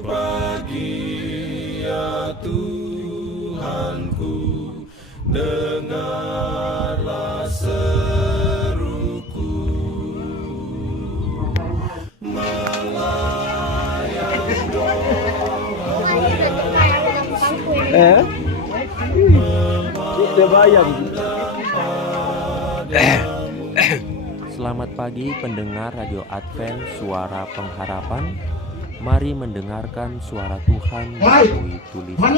pagi ya Tuhanku, dengarlah seruku, melayang doa Sudah bayang. Selamat pagi pendengar Radio Advent Suara Pengharapan. Mari mendengarkan suara Tuhan melalui tulisan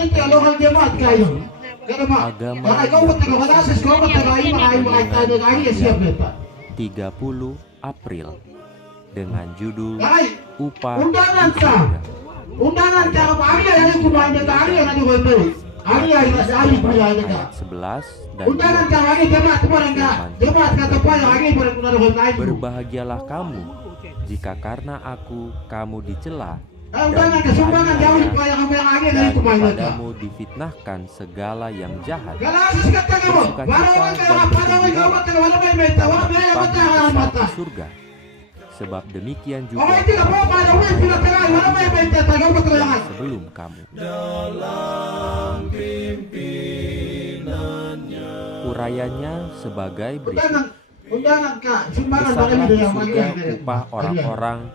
agama yang 30 April dengan judul Upah di Surga. Ayat 11 dan 12. Berbahagialah kamu jika karena aku kamu dicela dan kepadamu difitnahkan segala yang jahat. Bersukacita dan bergembira di surga, sebab demikian juga yang sebelum kamu. Urayanya sebagai berikut. Besarlah di surga upah orang-orang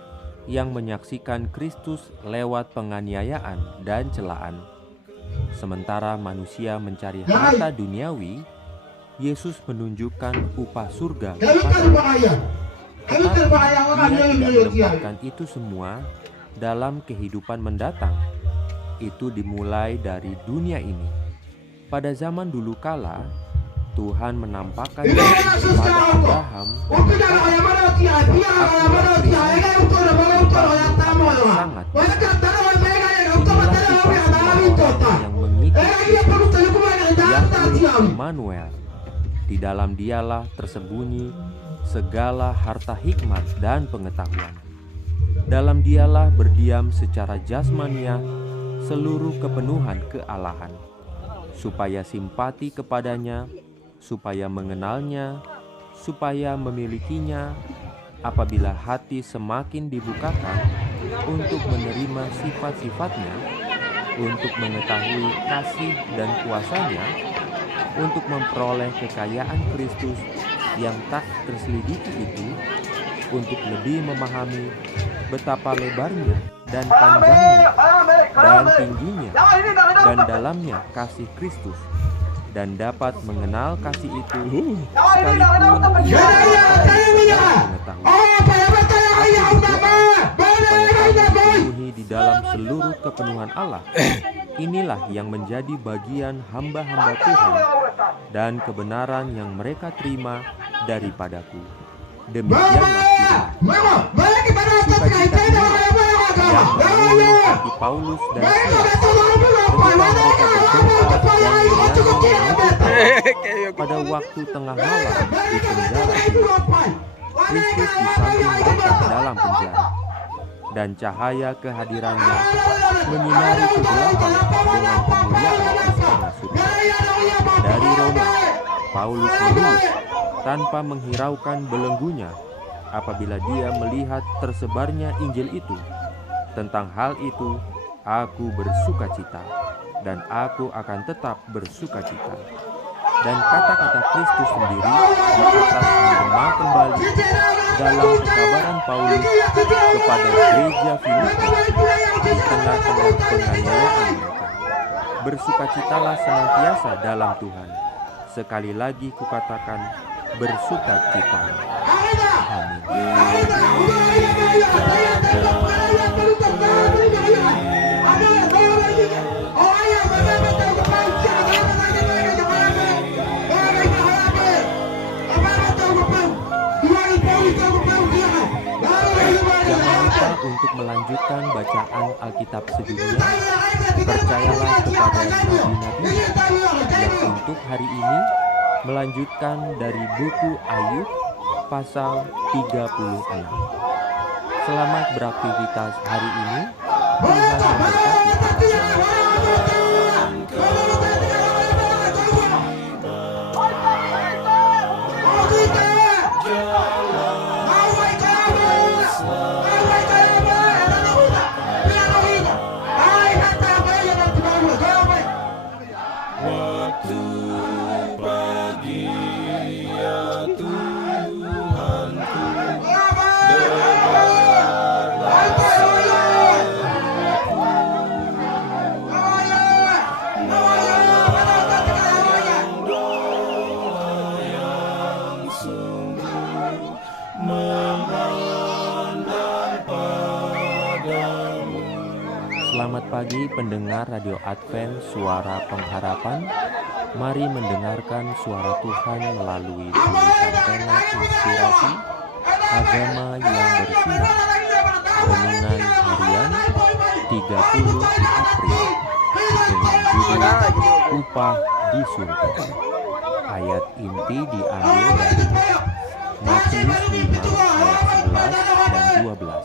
yang menyaksikan Kristus lewat penganiayaan dan celaan. Sementara manusia mencari harta duniawi, Yesus menunjukkan upah surga kepadanya. Tetapi Dia tidak menempatkan itu semua dalam kehidupan mendatang. Itu dimulai dari dunia ini. Pada zaman dulu kala, Tuhan menampakkan diri kepada Abraham sangat yang mengikuti yang Immanuel. Di dalam Dialah tersembunyi segala harta hikmat dan pengetahuan. Dalam Dialah berdiam secara jasmania seluruh kepenuhan kealahan, supaya simpati kepadanya, supaya mengenalnya, supaya memilikinya. Apabila hati semakin dibukakan untuk menerima sifat-sifatnya, untuk mengetahui kasih dan kuasanya, untuk memperoleh kekayaan Kristus yang tak terselidiki itu, untuk lebih memahami betapa lebarnya dan panjangnya dan tingginya dan dalamnya kasih Kristus, dan dapat mengenal kasih itu sekalipun dipenuhi di dalam seluruh kepenuhan Allah. Inilah yang menjadi bagian hamba-hamba Tuhan dan kebenaran yang mereka terima daripadaku. Demikianlah sukacita inilah yang memenuhi hati Paulus dan Silas ketika mereka berdoa dan pada waktu tengah malam di penjara ini. Kristus di samping mereka dalam penjara, dan cahaya kehadirannya menyinari kegelapan dengan kemuliaan istana surga. Dari Roma, Paulus menulis tanpa menghiraukan belenggunya apabila dia melihat tersebarnya Injil itu. Tentang hal itu, aku bersukacita, dan aku akan tetap bersukacita. Dan kata-kata Kristus sendiri di atas menggema kembali dalam pekabaran Paulus kepada gereja Filipi di tengah-tengah penganiayaan mereka. Bersukacitalah senantiasa dalam Tuhan. Sekali lagi kukatakan, bersukacita. Amin. Jangan lupa untuk melanjutkan bacaan Alkitab sedunia. Percayalah kepada nabi-nabi yang untuk hari ini melanjutkan dari buku Ayub pasal 36. Selamat beraktivitas hari ini. Tuhan memberkati. Selamat pagi pendengar Radio Advent Suara Pengharapan. Mari mendengarkan suara Tuhan melalui tulisan pena inspirasi agama yang bersinar. Renungan harian 30 April dengan judul Upah di Surga. Ayat inti diambil dari Matius 5 ayat 11 dan 12.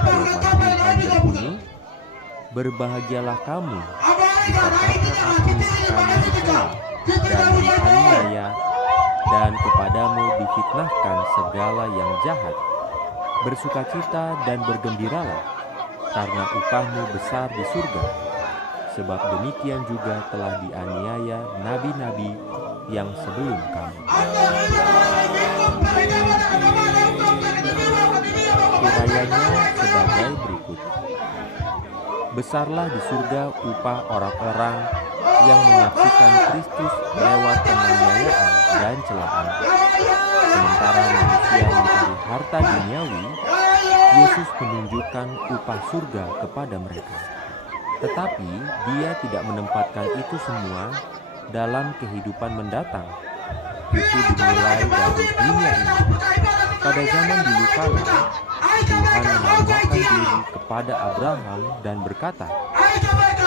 Firman Tuhan berbunyi, "Berbahagialah kamu jika karena aku kamu dicela dan dianiaya, dan kepadamu difitnahkan segala yang jahat. Bersukacita dan bergembiralah, karena upahmu besar di surga. Sebab demikian juga telah dianiaya nabi-nabi yang sebelum kamu." Urayanya sebagai berikut. Besarlah di surga upah orang-orang yang menyaksikan Kristus lewat penganiayaan dan celaan. Sementara manusia mencari harta duniawi, Yesus menunjukkan upah surga kepada mereka. Tetapi Dia tidak menempatkan itu semua dalam kehidupan mendatang. Itu dimulai dari dunia ini. Pada zaman dulu kala, Tuhan menampakkan diri kepada Abraham dan berkata,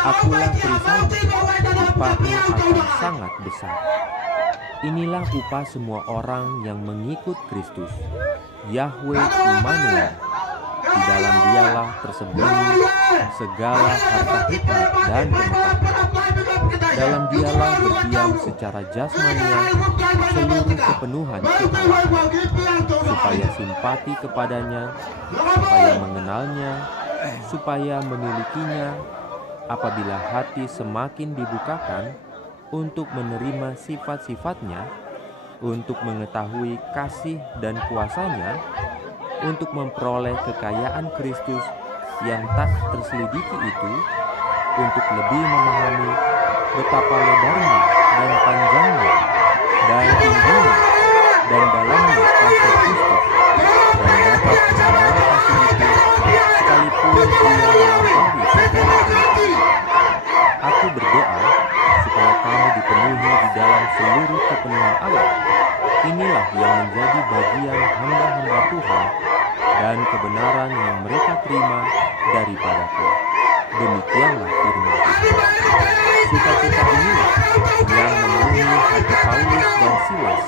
"Akulah perisaimu, upahmu akan sangat besar." Inilah upah semua orang yang mengikut Kristus, Yahweh Immanuel. Di dalam Dialah tersembunyi segala harta hikmat dan kemegahan. Dalam Dialah berdiam secara jasmania seluruh kepenuhan kita, supaya simpati kepadanya, supaya mengenalnya, supaya memilikinya, apabila hati semakin dibukakan untuk menerima sifat-sifatnya, untuk mengetahui kasih dan kuasanya, untuk memperoleh kekayaan Kristus yang tak terselidiki itu, untuk lebih memahami betapa lebarnya dan panjangnya dan tingginya dan dalamnya kasih Kristus, dan dapat mengenal kasih itu sekalipun Dia melampaui segala pengetahuan. Aku berdoa supaya kamu dipenuhi di dalam seluruh kepenuhan Allah. Inilah yang menjadi bagian hamba-hamba Tuhan dan kebenaran yang mereka terima daripadaku. Demikianlah firman Tuhan. Sukacita inilah yang memenuhi hati Paulus dan Silas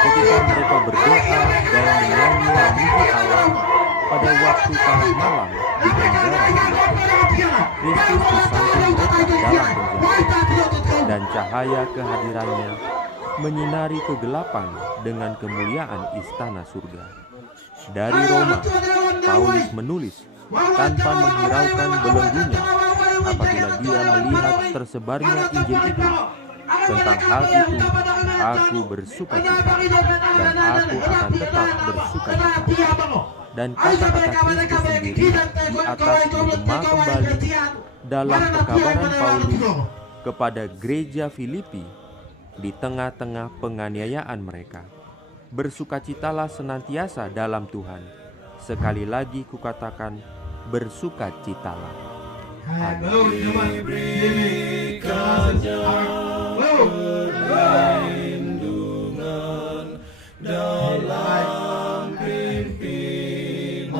ketika mereka berdoa dan menyanyi memuji Allah pada waktu tengah malam di penjara Filipi. Kristus disambut mereka dalam penjara, dan cahaya kehadirannya menyinari kegelapan dengan kemuliaan istana surga. Dari Roma, Paulus menulis tanpa menghiraukan belenggunya apabila dia melihat tersebarnya Injil itu. Tentang hal itu, aku bersukacita, dan aku akan tetap bersukacita. Dan kata-kata Kristus sendiri di atas menggema kembali dalam pekabaran Paulus kepada gereja Filipi di tengah-tengah penganiayaan mereka. Bersukacitalah senantiasa dalam Tuhan. Sekali lagi kukatakan, bersukacitalah. Amin. Perlindungan dalam pimpin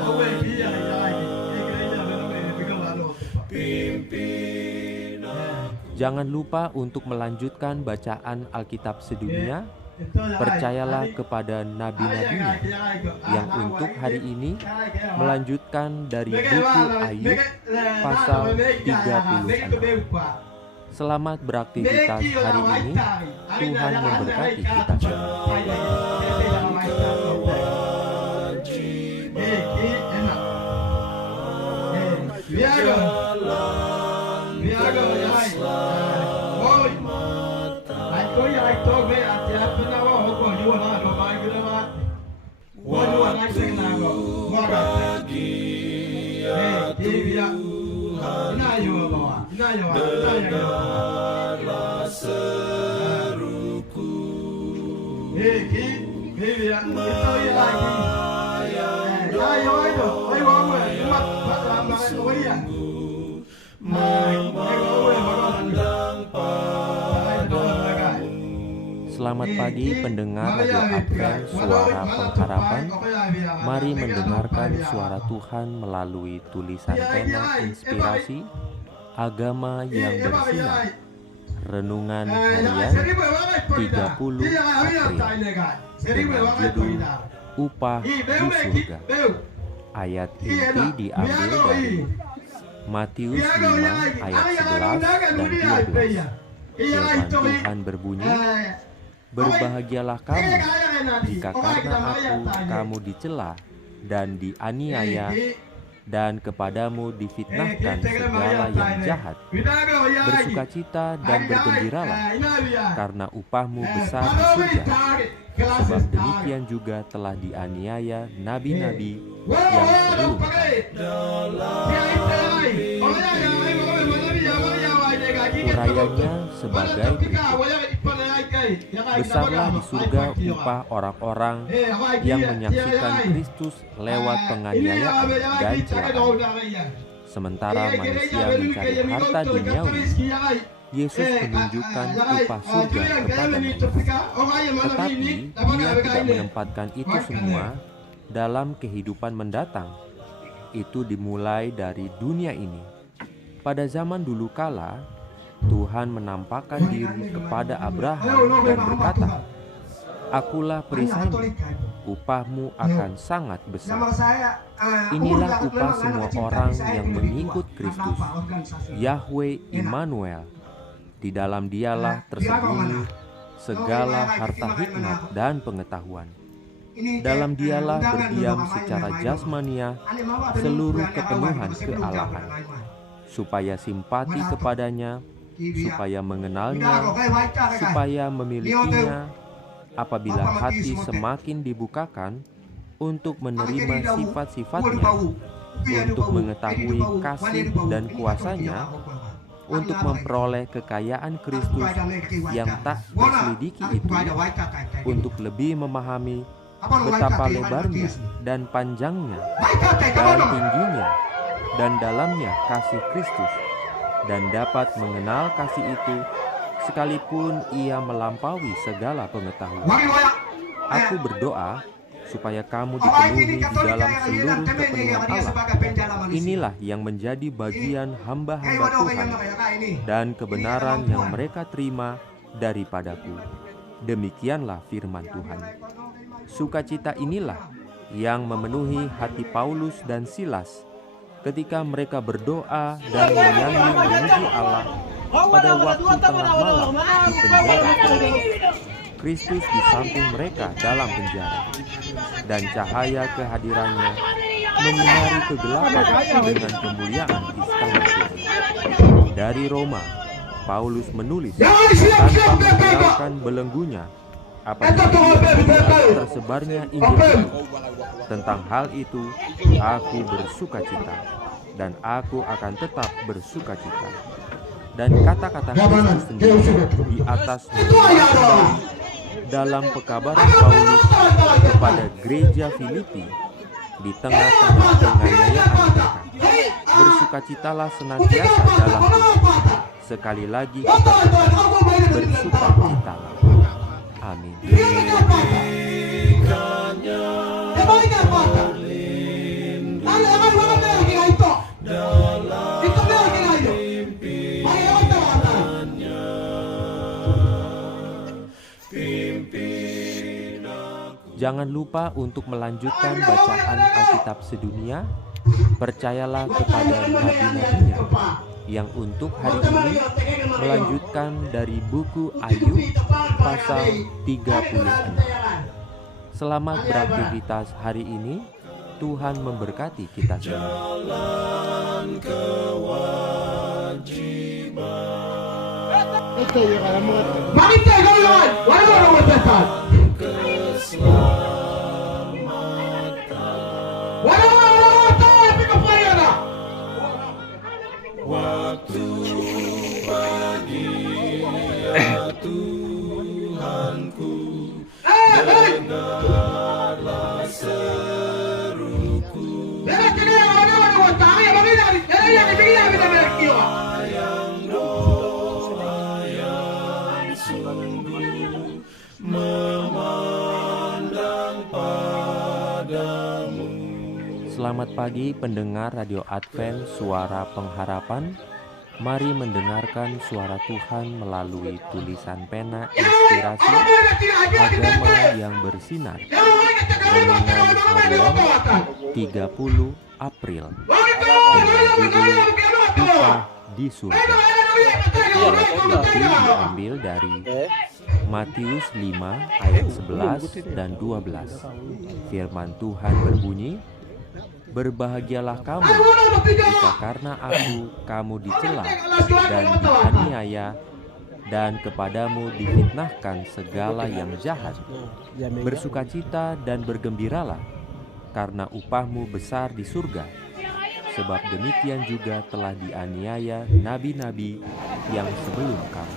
aku. Jangan lupa untuk melanjutkan bacaan Alkitab sedunia. Percayalah kepada nabi-nabinya yang untuk hari ini melanjutkan dari buku Ayub pasal 36. Selamat beraktivitas hari ini. Tuhan memberkati kita semua. Dengarlah seruku, melayang doa yang sungguh Selamat pagi pendengar Radio Advent Suara Pengharapan. Mari mendengarkan suara Tuhan melalui tulisan pena inspirasi Agama yang Bersinar. Renungan harian 30 April dengan judul Upah di Surga. Ayat inti diambil dari Matius 5 ayat 11 dan 12. Firman Tuhan berbunyi, "Berbahagialah kamu jika karena aku kamu dicela dan dianiaya, dan kepadamu difitnahkan segala yang jahat. Bersukacita dan bergembiralah, karena upahmu besar di surga. Sebab demikian juga telah dianiaya nabi-nabi yang sebelum Urayanya sebagai berikut. Besarlah di surga upah orang-orang yang menyaksikan Kristus lewat penganiayaan dan celaan. Sementara manusia mencari harta duniawi, Yesus menunjukkan upah surga kepada mereka. Tetapi Dia tidak menempatkan itu semua dalam kehidupan mendatang. Itu dimulai dari dunia ini. Pada zaman dulu kala, Tuhan menampakkan diri kepada Abraham dan berkata, "Akulah perisaimu, upahmu akan sangat besar." Inilah upah semua orang yang mengikut Kristus, Yahweh Immanuel. Di dalam Dialah tersembunyi segala harta hikmat dan pengetahuan. Dalam Dialah berdiam secara jasmania seluruh kepenuhan kealahan, supaya simpati kepadanya, supaya mengenalnya, supaya memilikinya. Apabila hati semakin dibukakan untuk menerima sifat-sifatnya, untuk mengetahui kasih dan kuasanya, untuk memperoleh kekayaan Kristus yang tak terselidiki itu, untuk lebih memahami betapa lebarnya dan panjangnya dan tingginya dan dalamnya kasih Kristus, dan dapat mengenal kasih itu sekalipun ia melampaui segala pengetahuan. Aku berdoa supaya kamu dipenuhi di dalam seluruh kepenuhan Allah. Inilah yang menjadi bagian hamba-hamba Tuhan dan kebenaran yang mereka terima daripadaku. Demikianlah firman Tuhan. Sukacita inilah yang memenuhi hati Paulus dan Silas ketika mereka berdoa dan menyanyi memuji Allah pada waktu tengah malam di penjara. Kristus di samping mereka dalam penjara, dan cahaya kehadirannya menyinari kegelapan dengan kemuliaan istana suci. Dari Roma, Paulus menulis tanpa menghilangkan belenggunya apabila ia melihat tersebarnya Injil itu. Tentang hal itu, aku bersukacita, dan aku akan tetap bersukacita. Dan kata-kata Kristus sendiri di atas dalam pekabaran Paulus kepada gereja Filipi di tengah-tengah penganiayaan mereka. Bersukacitalah senantiasa dalam Tuhan. Sekali lagi kita bersukacitalah. Amin. Jangan lupa untuk melanjutkan bacaan Alkitab sedunia. Percayalah kepada nabi-nabinya yang untuk hari ini melanjutkan dari buku Ayub pasal 36. Selamat beraktivitas hari ini. Tuhan memberkati kita semua. Waktu pagi ya Tuhanku, dengarlah seruku. Yang doa yang sungguh Selamat pagi pendengar Radio Advent Suara Pengharapan. Mari mendengarkan suara Tuhan melalui tulisan pena inspirasi agama yang bersinar. Renungan harian 30 April dengan judul Upah di Surga. Ayat inti diambil dari Matius 5 ayat 11 dan 12. Firman Tuhan berbunyi, "Berbahagialah kamu jika karena aku kamu dicela dan dianiaya dan kepadamu difitnahkan segala yang jahat. Bersukacita dan bergembiralah, karena upahmu besar di surga. Sebab demikian juga telah dianiaya nabi-nabi yang sebelum kamu."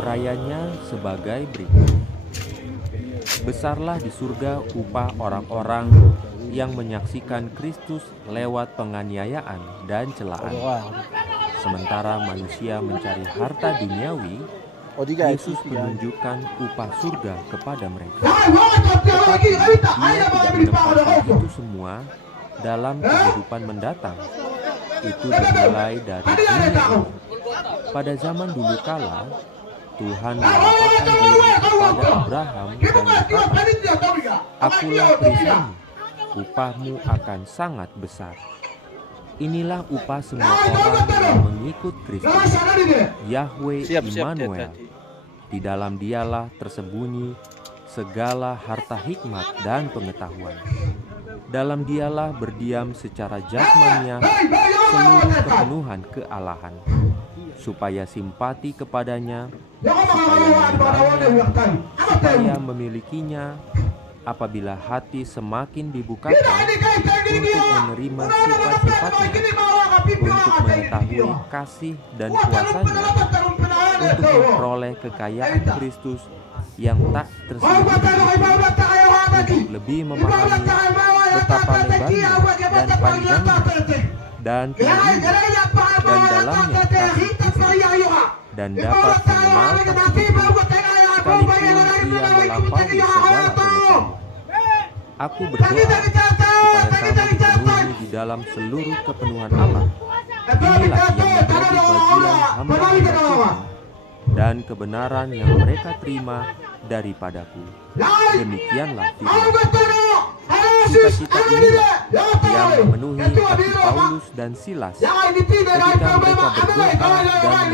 Urayanya sebagai berikut. Besarlah di surga upah orang-orang yang menyaksikan Kristus lewat penganiayaan dan celaan. Sementara manusia mencari harta duniawi, Yesus menunjukkan upah surga kepada mereka. Tetapi Dia tidak menempatkan itu semua dalam kehidupan mendatang. Itu dimulai dari dunia ini. Pada zaman dulu kala, Tuhan menampakkan diri kepada Abraham dan berkata, "Akulah perisaimu, upahmu akan sangat besar." Inilah upah semua orang yang mengikut Kristus, Yahweh Immanuel. Di dalam Dialah tersembunyi segala harta hikmat dan pengetahuan. Dalam Dialah berdiam secara jasmania seluruh kepenuhan kealahan, supaya simpati kepadanya, supaya mengenalnya, supaya memilikinya. Apabila hati semakin dibukakan untuk menerima sifat-sifatnya, untuk mengetahui kasih dan kuasanya, untuk memperoleh kekayaan Kristus yang tak tersembunyi itu, untuk lebih memahami betapa lebarnya dan panjangnya dan tingginya dan dalamnya kasih Kristus, dan dapat mengenal kasih itu sekalipun Ia melampaui segala pengetahuan. Aku berdoa supaya kamu dipenuhi di dalam seluruh kepenuhan Allah. Inilah yang menjadi bagian hamba-hamba Tuhan dan kebenaran yang mereka terima daripadaku. Demikianlah firman Tuhan. Sukacita inilah yang memenuhi hati Paulus dan Silas ketika mereka berdoa dan